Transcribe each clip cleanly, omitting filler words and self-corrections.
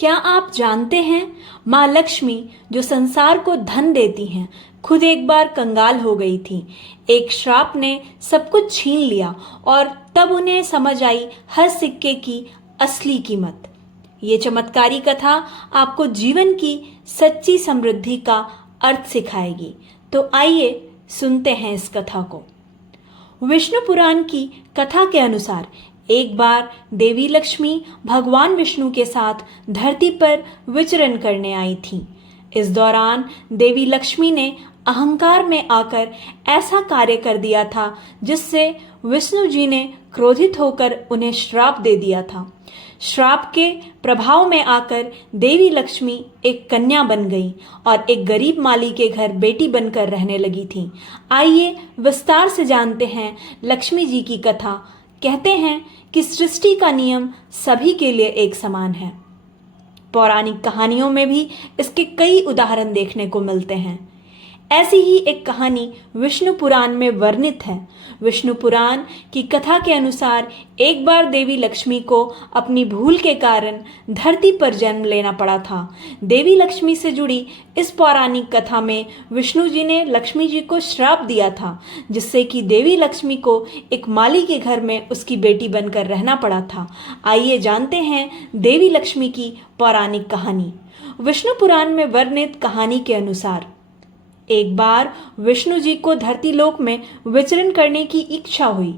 क्या आप जानते हैं, माँ लक्ष्मी जो संसार को धन देती हैं, खुद एक बार कंगाल हो गई थी। एक श्राप ने सब कुछ छीन लिया और तब उन्हें समझ आई हर सिक्के की असली कीमत। ये चमत्कारी कथा आपको जीवन की सच्ची समृद्धि का अर्थ सिखाएगी। तो आइए सुनते हैं इस कथा को। विष्णु पुराण की कथा के अनुसार एक बार देवी लक्ष्मी भगवान विष्णु के साथ धरती पर विचरण करने आई थीं। इस दौरान देवी लक्ष्मी ने अहंकार में आकर ऐसा कार्य कर दिया था जिससे विष्णु जी ने क्रोधित होकर उन्हें श्राप दे दिया था। श्राप के प्रभाव में आकर देवी लक्ष्मी एक कन्या बन गई और एक गरीब माली के घर बेटी बनकर रहने लगी थी। आइए विस्तार से जानते हैं लक्ष्मी जी की कथा। कहते हैं कि सृष्टि का नियम सभी के लिए एक समान है। पौराणिक कहानियों में भी इसके कई उदाहरण देखने को मिलते हैं। ऐसी ही एक कहानी विष्णु पुराण में वर्णित है। विष्णु पुराण की कथा के अनुसार एक बार देवी लक्ष्मी को अपनी भूल के कारण धरती पर जन्म लेना पड़ा था। देवी लक्ष्मी से जुड़ी इस पौराणिक कथा में विष्णु जी ने लक्ष्मी जी को श्राप दिया था, जिससे कि देवी लक्ष्मी को एक माली के घर में उसकी बेटी बनकर रहना पड़ा था। आइए जानते हैं देवी लक्ष्मी की पौराणिक कहानी। विष्णु पुराण में वर्णित कहानी के अनुसार एक बार विष्णु जी को धरती लोक में विचरण करने की इच्छा हुई।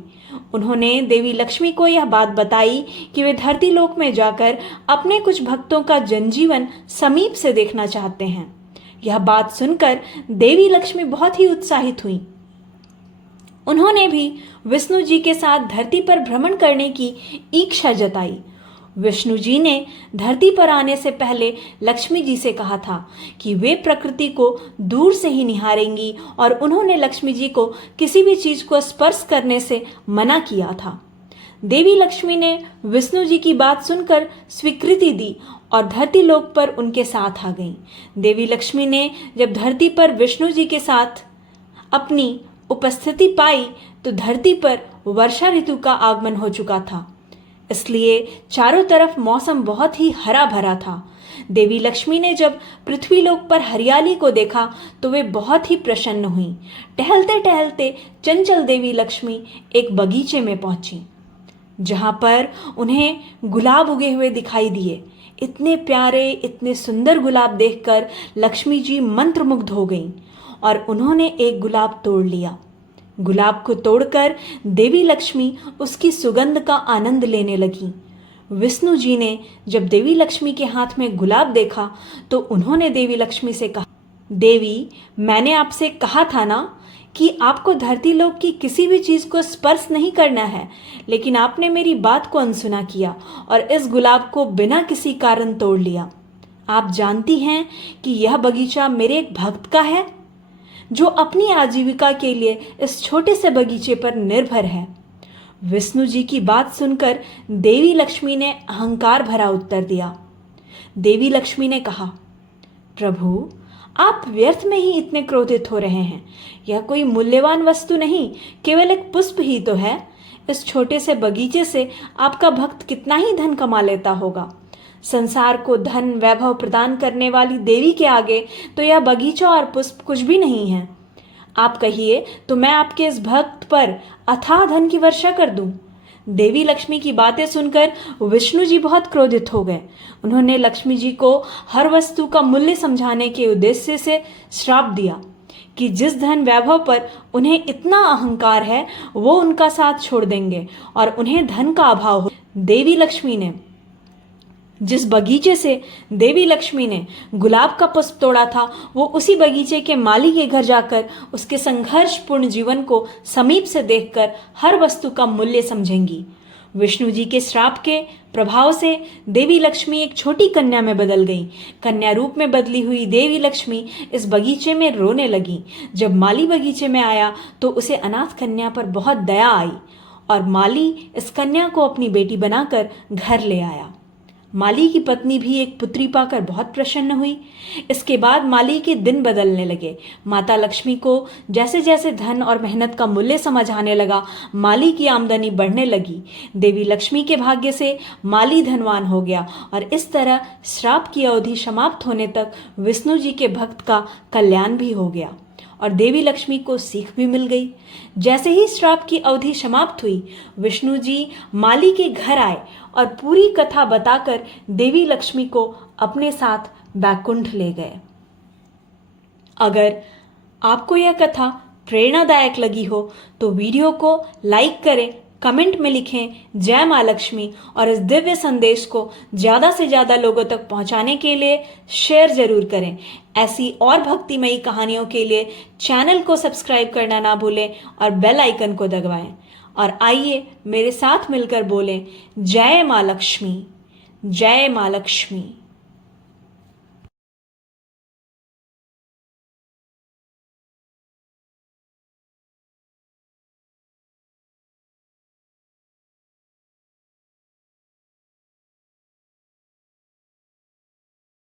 उन्होंने देवी लक्ष्मी को यह बात बताई कि वे धरती लोक में जाकर अपने कुछ भक्तों का जनजीवन समीप से देखना चाहते हैं। यह बात सुनकर देवी लक्ष्मी बहुत ही उत्साहित हुई। उन्होंने भी विष्णु जी के साथ धरती पर भ्रमण करने की इच्छा जताई। विष्णु जी ने धरती पर आने से पहले लक्ष्मी जी से कहा था कि वे प्रकृति को दूर से ही निहारेंगी और उन्होंने लक्ष्मी जी को किसी भी चीज को स्पर्श करने से मना किया था। देवी लक्ष्मी ने विष्णु जी की बात सुनकर स्वीकृति दी और धरती लोक पर उनके साथ आ गईं। देवी लक्ष्मी ने जब धरती पर विष्णु जी के साथ अपनी उपस्थिति पाई तो धरती पर वर्षा ऋतु का आगमन हो चुका था, इसलिए चारों तरफ मौसम बहुत ही हरा भरा था। देवी लक्ष्मी ने जब पृथ्वी लोक पर हरियाली को देखा तो वे बहुत ही प्रसन्न हुई। टहलते टहलते चंचल देवी लक्ष्मी एक बगीचे में पहुंची, जहां पर उन्हें गुलाब उगे हुए दिखाई दिए। इतने प्यारे, इतने सुंदर गुलाब देखकर लक्ष्मी जी मंत्रमुग्ध हो गईं और उन्होंने एक गुलाब तोड़ लिया। गुलाब को तोड़कर देवी लक्ष्मी उसकी सुगंध का आनंद लेने लगी। विष्णु जी ने जब देवी लक्ष्मी के हाथ में गुलाब देखा तो उन्होंने देवी लक्ष्मी से कहा, देवी, मैंने आपसे कहा था ना कि आपको धरती लोक की किसी भी चीज को स्पर्श नहीं करना है, लेकिन आपने मेरी बात को अनसुना किया और इस गुलाब को बिना किसी कारण तोड़ लिया। आप जानती हैं कि यह बगीचा मेरे एक भक्त का है जो अपनी आजीविका के लिए इस छोटे से बगीचे पर निर्भर है। विष्णु जी की बात सुनकर देवी लक्ष्मी ने अहंकार भरा उत्तर दिया। देवी लक्ष्मी ने कहा, प्रभु, आप व्यर्थ में ही इतने क्रोधित हो रहे हैं। यह कोई मूल्यवान वस्तु नहीं, केवल एक पुष्प ही तो है। इस छोटे से बगीचे से आपका भक्त कितना ही धन कमा लेता होगा। संसार को धन वैभव प्रदान करने वाली देवी के आगे तो यह बगीचा और पुष्प कुछ भी नहीं है। आप कहिए तो मैं आपके इस भक्त पर अथाह धन की वर्षा कर दूं। देवी लक्ष्मी की बातें सुनकर विष्णु जी बहुत क्रोधित हो गए। उन्होंने लक्ष्मी जी को हर वस्तु का मूल्य समझाने के उद्देश्य से श्राप दिया कि जिस धन वैभव पर उन्हें इतना अहंकार है वो उनका साथ छोड़ देंगे और उन्हें धन का अभाव हो। देवी लक्ष्मी ने जिस बगीचे से देवी लक्ष्मी ने गुलाब का पुष्प तोड़ा था वो उसी बगीचे के माली के घर जाकर उसके संघर्षपूर्ण जीवन को समीप से देखकर हर वस्तु का मूल्य समझेंगी। विष्णु जी के श्राप के प्रभाव से देवी लक्ष्मी एक छोटी कन्या में बदल गई। कन्या रूप में बदली हुई देवी लक्ष्मी इस बगीचे में रोने लगी। जब माली बगीचे में आया तो उसे अनाथ कन्या पर बहुत दया आई और माली इस कन्या को अपनी बेटी बनाकर घर ले आया। माली की पत्नी भी एक पुत्री पाकर बहुत प्रसन्न हुई। इसके बाद माली के दिन बदलने लगे। माता लक्ष्मी को जैसे जैसे धन और मेहनत का मूल्य समझ आने लगा, माली की आमदनी बढ़ने लगी। देवी लक्ष्मी के भाग्य से माली धनवान हो गया और इस तरह श्राप की अवधि समाप्त होने तक विष्णु जी के भक्त का कल्याण भी हो गया और देवी लक्ष्मी को सीख भी मिल गई। जैसे ही श्राप की अवधि समाप्त हुई, विष्णु जी माली के घर आए और पूरी कथा बताकर देवी लक्ष्मी को अपने साथ बैकुंठ ले गए। अगर आपको यह कथा प्रेरणादायक लगी हो तो वीडियो को लाइक करें, कमेंट में लिखें जय माँ लक्ष्मी और इस दिव्य संदेश को ज़्यादा से ज़्यादा लोगों तक पहुंचाने के लिए शेयर जरूर करें। ऐसी और भक्तिमयी कहानियों के लिए चैनल को सब्सक्राइब करना ना भूलें और बेल आइकन को दबाएं। और आइए मेरे साथ मिलकर बोलें जय माँ लक्ष्मी, जय माँ लक्ष्मी।